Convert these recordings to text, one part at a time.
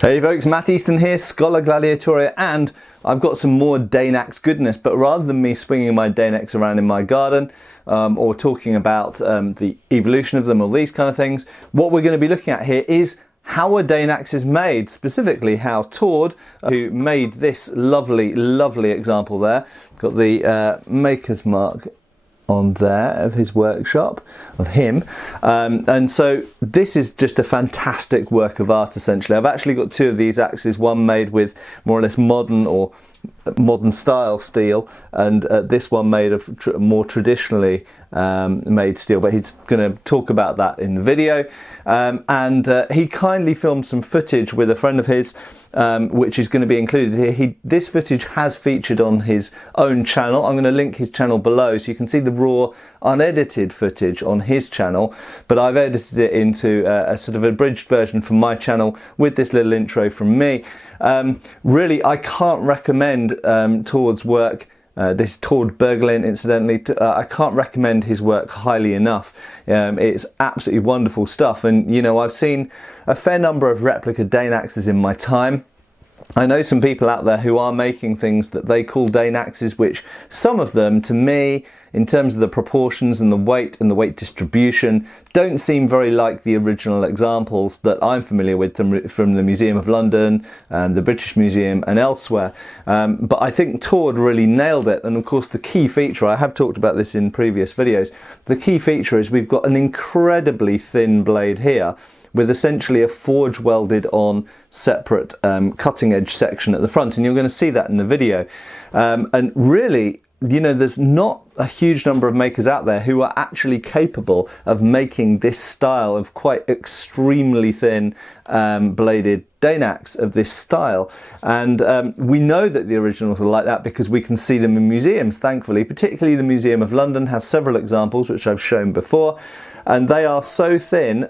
Hey folks, Matt Easton here, scholagladiatoria, and I've got some more Dane axe goodness, but rather than me swinging my Dane axe around in my garden or talking about the evolution of them or these kind of things, what we're going to be looking at here is how a Dane axe is made, specifically how Thor, who made this lovely, lovely example there, got the maker's mark on there of his workshop, of him, and so this is just a fantastic work of art essentially. I've actually got two of these axes, one made with more or less modern or modern style steel, and this one made of more traditionally made steel, but he's going to talk about that in the video. And he kindly filmed some footage with a friend of his, which is going to be included here. This footage has featured on his own channel. I'm going to link his channel below so you can see the raw unedited footage on his channel, but I've edited it into a sort of abridged version from my channel with this little intro from me. Really, I can't recommend Thor's work. This is Thor Berglin, incidentally. I can't recommend his work highly enough. It's absolutely wonderful stuff, and you know, I've seen a fair number of replica Dane axes in my time. I know some people out there who are making things that they call Dane axes, which some of them, to me, in terms of the proportions and the weight distribution, don't seem very like the original examples that I'm familiar with from the Museum of London, the British Museum and elsewhere. But I think Thor really nailed it, and of course the key feature, I have talked about this in previous videos, the key feature is we've got an incredibly thin blade here, with essentially a forge welded on separate cutting edge section at the front, and you're going to see that in the video. And really, you know, there's not a huge number of makers out there who are actually capable of making this style of quite extremely thin bladed Dane axe of this style. And we know that the originals are like that because we can see them in museums, thankfully. Particularly the Museum of London has several examples which I've shown before, and they are so thin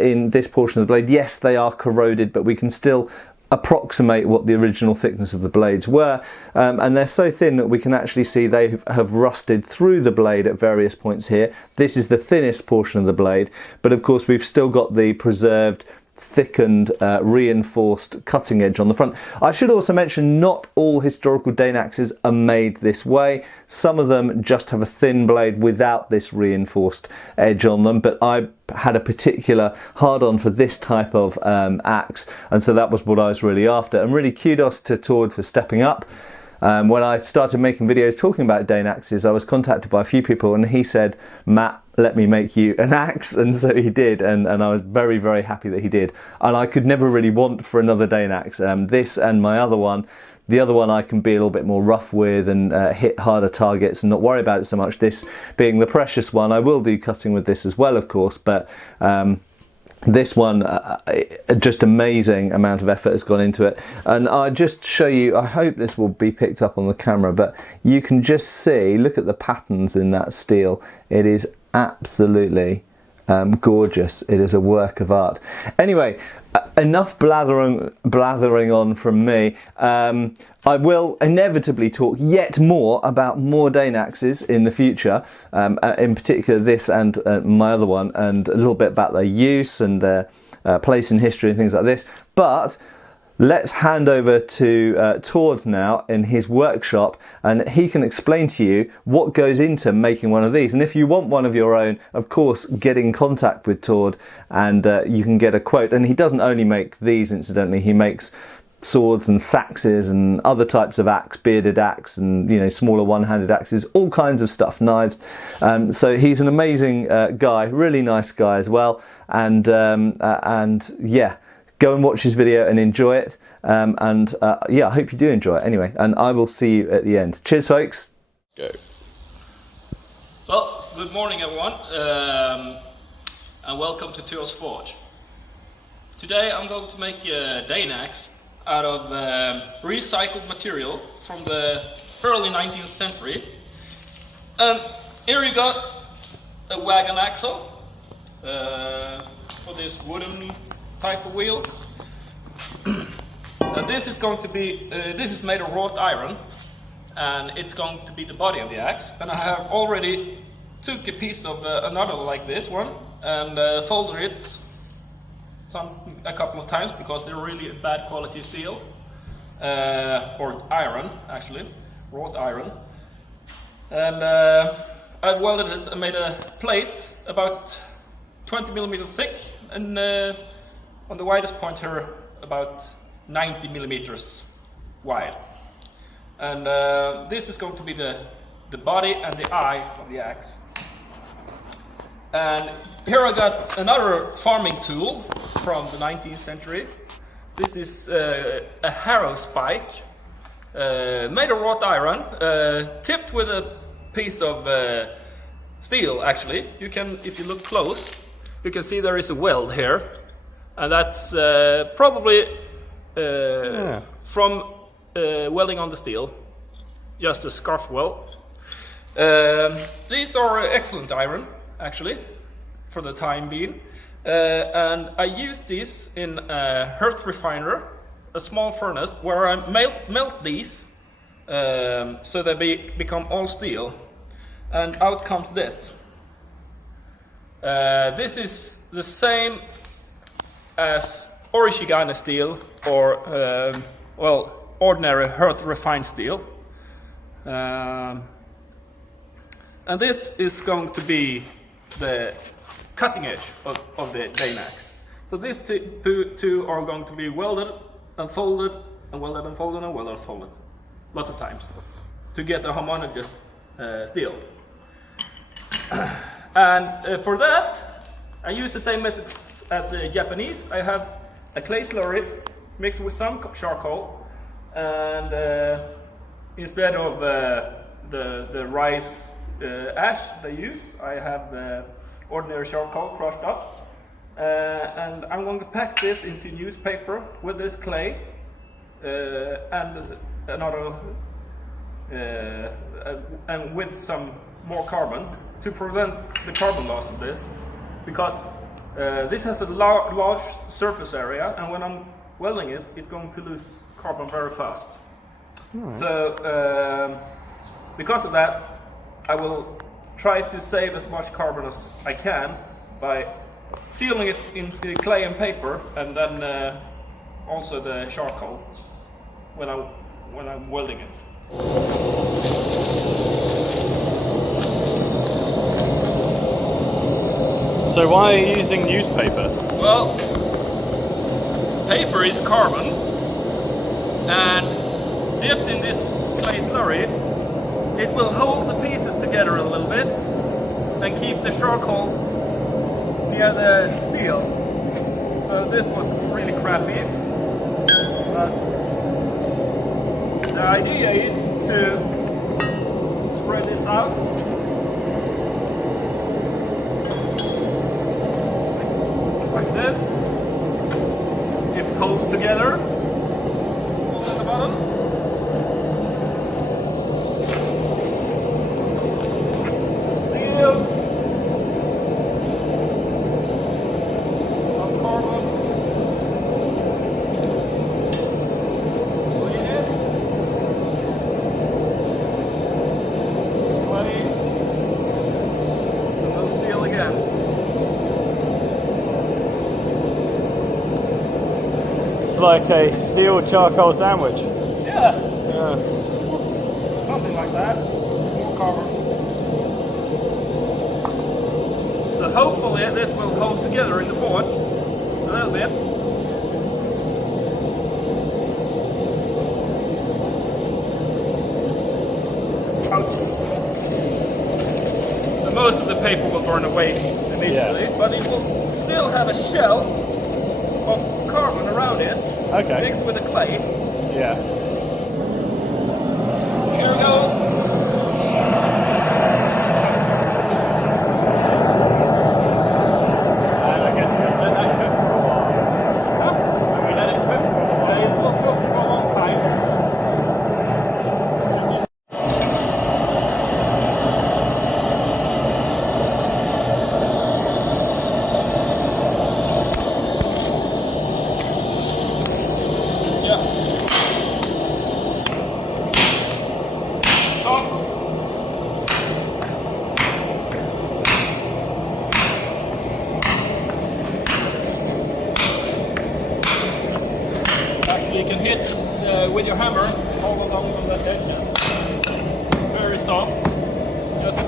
in this portion of the blade. Yes, they are corroded, but we can still approximate what the original thickness of the blades were, and they're so thin that we can actually see they have rusted through the blade at various points here. This is the thinnest portion of the blade, but of course we've still got the preserved, thickened, reinforced cutting edge on the front. I should also mention not all historical Dane axes are made this way. Some of them just have a thin blade without this reinforced edge on them, but I had a particular hard-on for this type of axe, and so that was what I was really after. And really kudos to Thor for stepping up. When I started making videos talking about Dane axes, I was contacted by a few people and he said, "Matt, let me make you an axe," and so he did, and I was very, very happy that he did. And I could never really want for another Dane axe. This and my other one, the other one I can be a little bit more rough with and hit harder targets and not worry about it so much. This being the precious one, I will do cutting with this as well, of course, but this one, just amazing amount of effort has gone into it. And I'll just show you, I hope this will be picked up on the camera, but you can just see, look at the patterns in that steel. It is absolutely gorgeous. It is a work of art. Anyway, enough blathering on from me. I will inevitably talk yet more about more Dane axes in the future, in particular this and my other one, and a little bit about their use and their place in history and things like this. But let's hand over to Thor now in his workshop, and he can explain to you what goes into making one of these. And if you want one of your own, of course, get in contact with Thor and you can get a quote. And he doesn't only make these, incidentally, he makes swords and saxes and other types of axe, bearded axe, and you know, smaller one-handed axes, all kinds of stuff, knives. So he's an amazing guy, really nice guy as well, and yeah, go and watch his video and enjoy it. Yeah, I hope you do enjoy it anyway, and I will see you at the end. Cheers, folks. Go. Well, good morning, everyone, and welcome to Thor's Forge. Today I'm going to make a Dane axe out of recycled material from the early 19th century. And here you got a wagon axle for this wooden type of wheels. And this is going to be, this is made of wrought iron, and it's going to be the body of the axe. And I have already took a piece of another like this one and folded it a couple of times because they're really bad quality steel, or iron actually, wrought iron. And I've welded it and made a plate about 20 millimeters thick, and on the widest point here about 90 millimeters wide. And this is going to be the body and the eye of the axe. And here I got another farming tool from the 19th century. This is a harrow spike, made of wrought iron, tipped with a piece of steel. Actually, you can, if you look close, you can see there is a weld here, and that's probably from welding on the steel, just a scarf weld. These are excellent iron, actually, for the time being. And I use this in a hearth refiner, a small furnace, where I melt these so they become all steel. And out comes this. This is the same as orishigane steel, or well, ordinary hearth refined steel. And this is going to be the cutting edge of the Dane axe. So these two are going to be welded and folded and welded and folded and welded and folded lots of times to get a homogeneous steel. And for that, I use the same method as Japanese. I have a clay slurry mixed with some charcoal, and instead of the rice ash they use, I have the ordinary charcoal crushed up, and I'm going to pack this into newspaper with this clay and another and with some more carbon to prevent the carbon loss of this, because this has a large surface area, and when I'm welding it, it's going to lose carbon very fast. So because of that, I will try to save as much carbon as I can by sealing it into the clay and paper, and then also the charcoal when I'm welding it. So why are you using newspaper? Well, paper is carbon, and dipped in this clay slurry, it will hold the pieces together a little bit and keep the charcoal near the steel. So this was really crappy, but the idea is to spread this out. Like this. It holds together. Hold at the bottom. Like a steel charcoal sandwich. Yeah. Something like that. More carbon. So hopefully this will hold together in the forge a little bit. Ouch. So most of the paper will burn away immediately, but it will still have a shell of carbon around it. Okay. Mixed with the clay. Yeah. Here it goes. And I guess we'll let that cook for a while. Huh? We let it cook. It will cook for a long time. Yeah. you can hit with your hammer all along on the edges. Very soft, just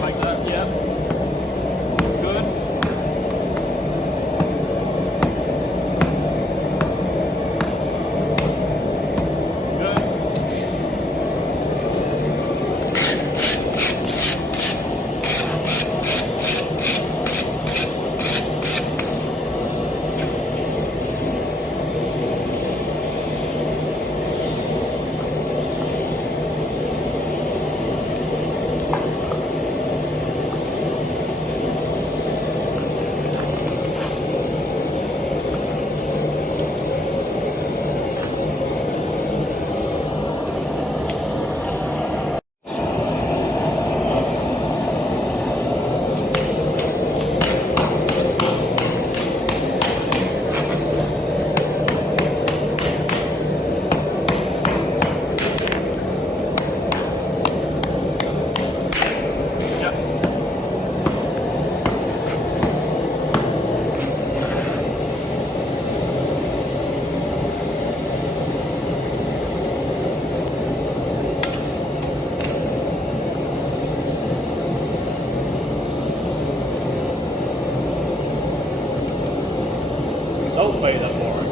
like that. Yeah, good. Salt bay that borax.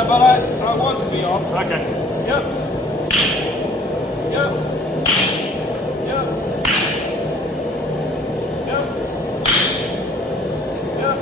Yeah, but I want to be off. Okay. Yep. Yep. Yep. Yep. Yep.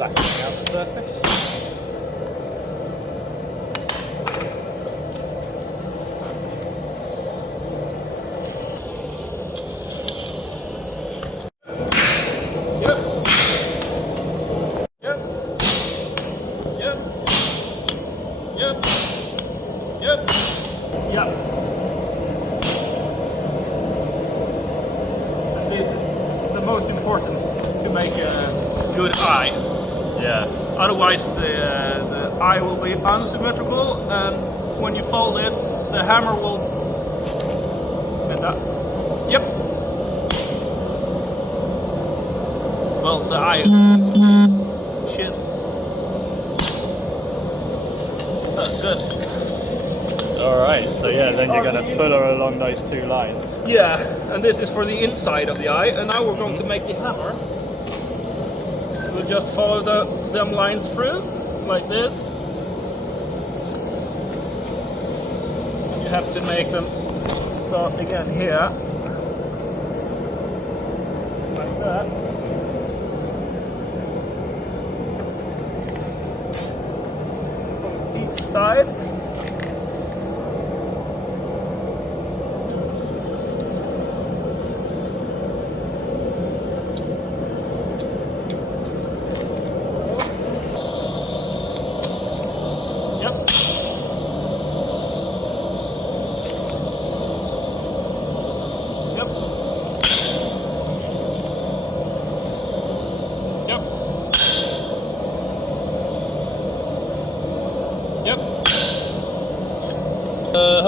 Flattening out the surface. Yep. Yep. Yep. Yep. Yep. Yep. And this is the most important to make a good eye. Yeah. Otherwise the eye will be unsymmetrical, and when you fold it, the hammer will bend up. Yep. Well, the eye is shit. Good. Alright, so yeah, then you're going to fuller along those two lines. Yeah, and this is for the inside of the eye, and now we're going to make the hammer. We'll just follow them lines through, like this. You have to make them start again here. Like that. From each side.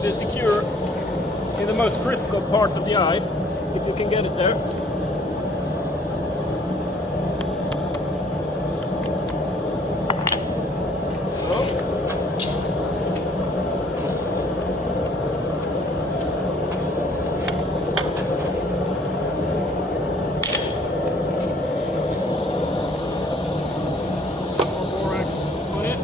to be secure in the most critical part of the eye, if you can get it there. Borax on it.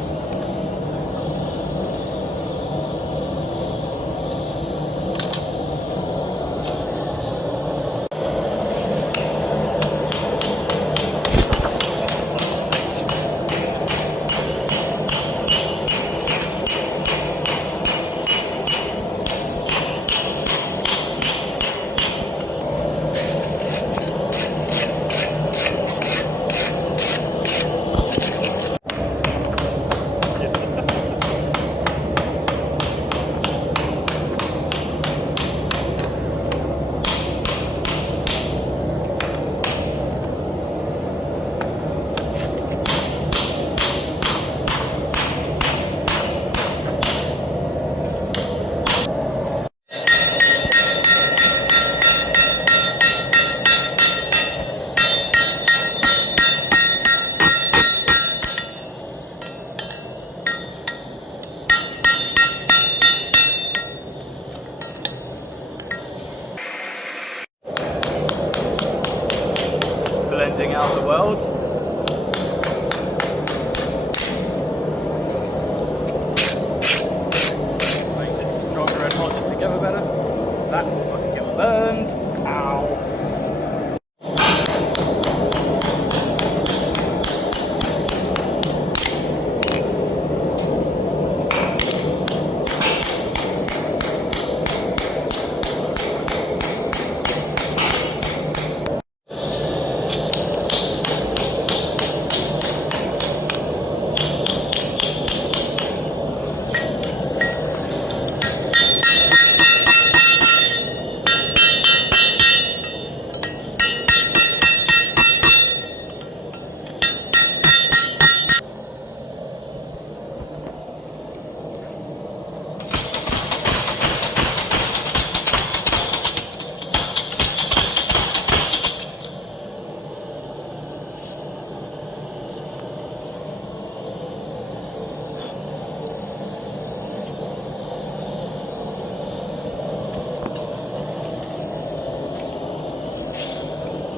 Blending out the weld. Makes it stronger and holds it together better. That will fucking get burned. Ow.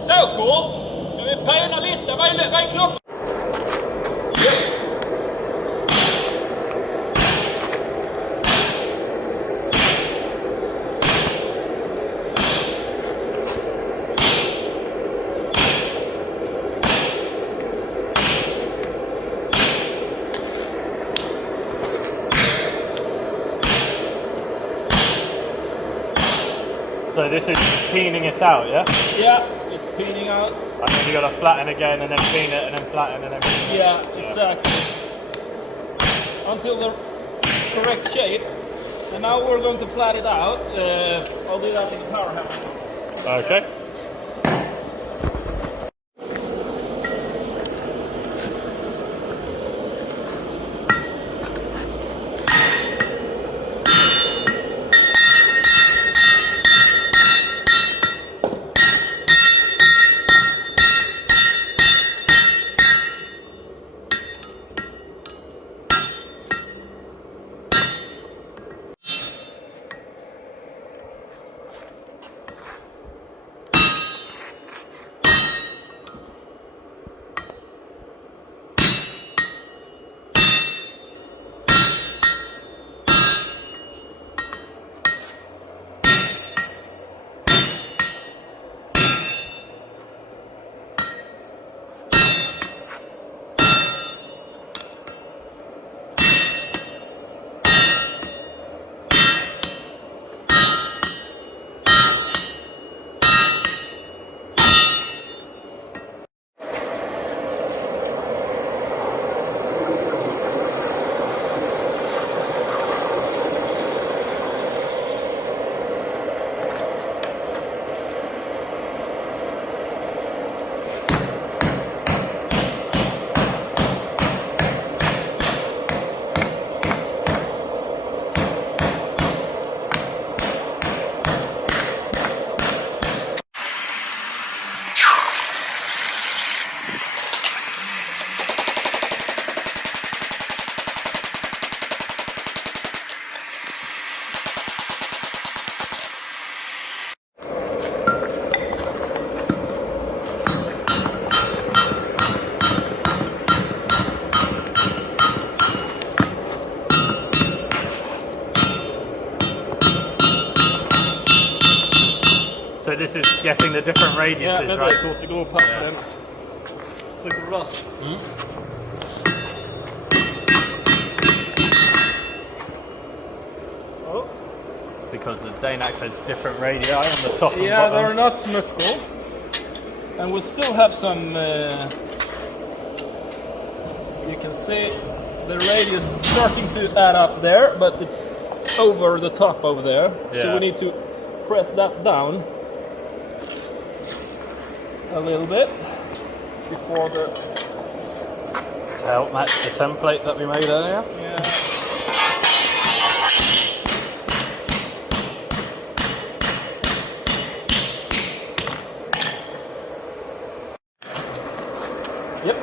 Så cool! Jag vill pöna lite, vad är klockan? So this is peening it out, yeah? Yeah, it's peening out. And then you gotta flatten again and then peen it and then flatten and then peen it. Yeah, exactly. Until the correct shape. And now we're going to flat it out. I'll do that in the power hammer. Okay. this is getting the different radiuses, Ja, vänta, right? jag går på pappen. Tryck på bra. Oh. Because the Danax has different radii on the top and Yeah, bottom. they're not symmetrical. And we still have some, you can see the radius starting to add up there, but it's over the top over there. So Yeah. we need to press that down a little bit before the... To help match the template that we made earlier. Yeah. Yep.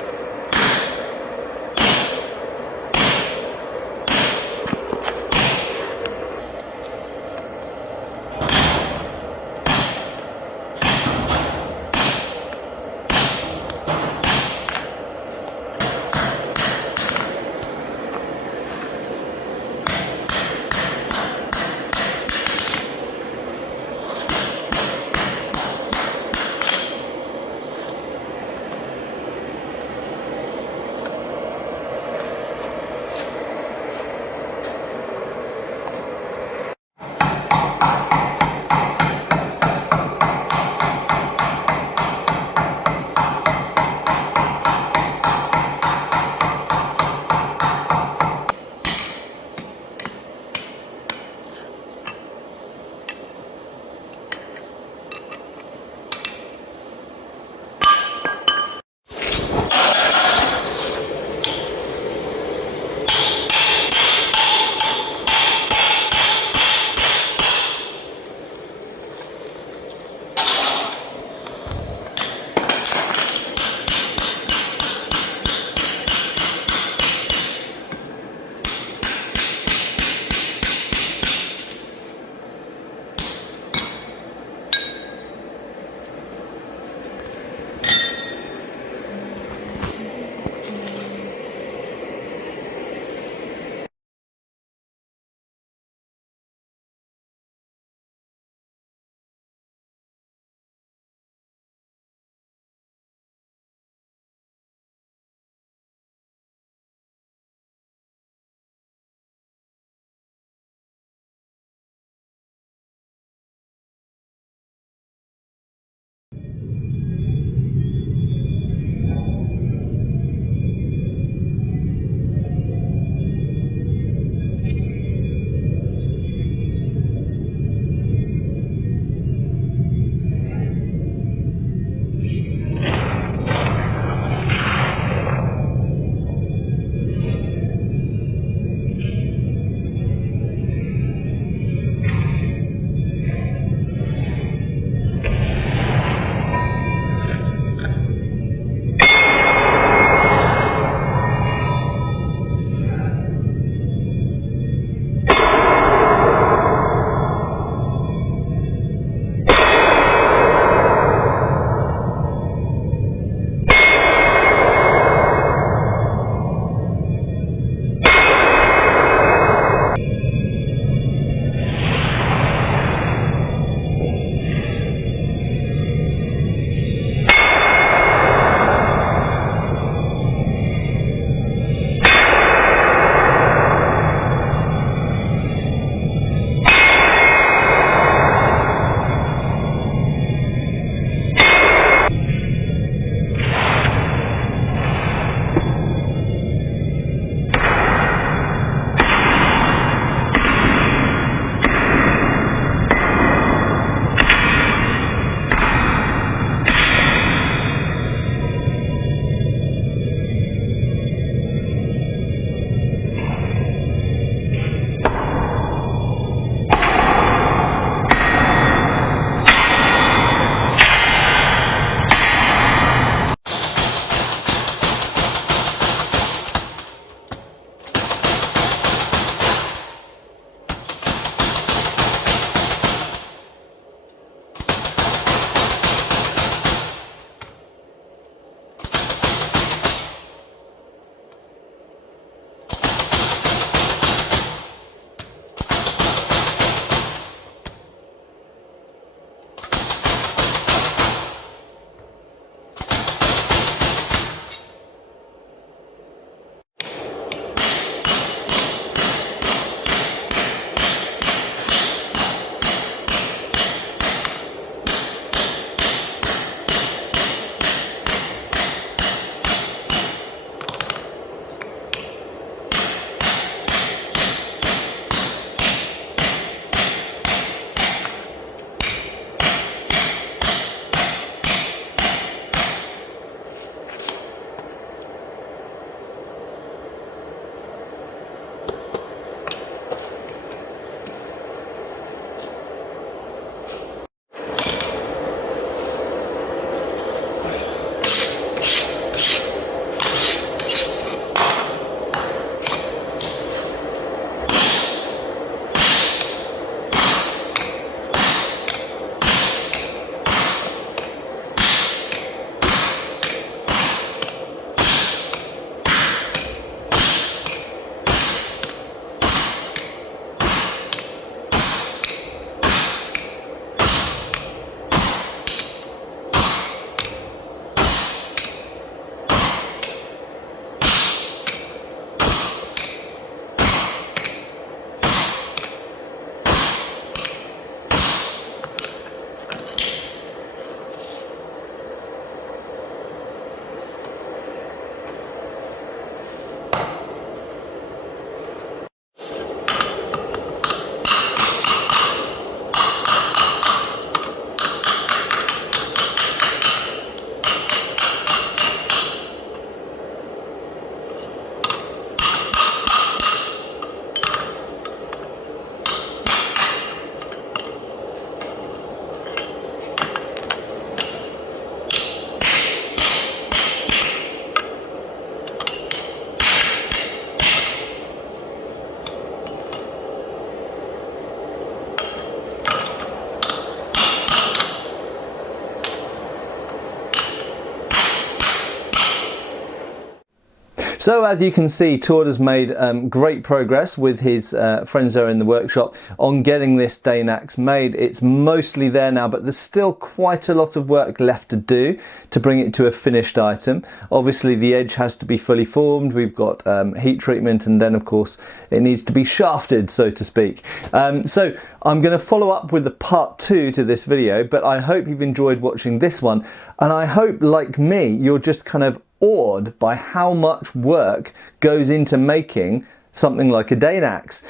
So as you can see, Thor has made great progress with his friends there in the workshop on getting this Dane axe made. It's mostly there now, but there's still quite a lot of work left to do to bring it to a finished item. Obviously the edge has to be fully formed, we've got heat treatment, and then of course it needs to be shafted, so to speak. So I'm going to follow up with the part 2 to this video, but I hope you've enjoyed watching this one, and I hope, like me, you're just kind of awed by how much work goes into making something like a Dane axe.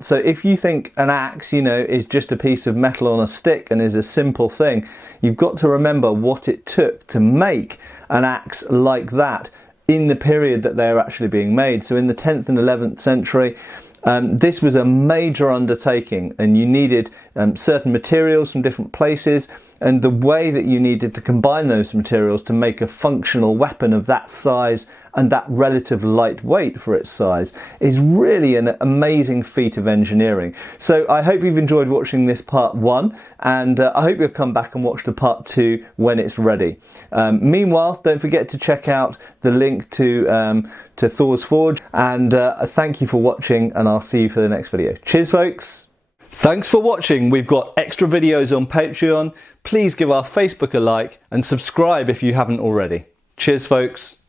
So if you think an axe, you know, is just a piece of metal on a stick and is a simple thing, you've got to remember what it took to make an axe like that in the period that they're actually being made. So in the 10th and 11th century, this was a major undertaking, and you needed certain materials from different places, and the way that you needed to combine those materials to make a functional weapon of that size and that relative light weight for its size is really an amazing feat of engineering. So I hope you've enjoyed watching this part 1, and I hope you'll come back and watch the part 2 when it's ready. Meanwhile, don't forget to check out the link to Thor's Forge, and thank you for watching, and I'll see you for the next video. Cheers folks! Thanks for watching. We've got extra videos on Patreon. Please give our Facebook a like and subscribe if you haven't already. Cheers folks!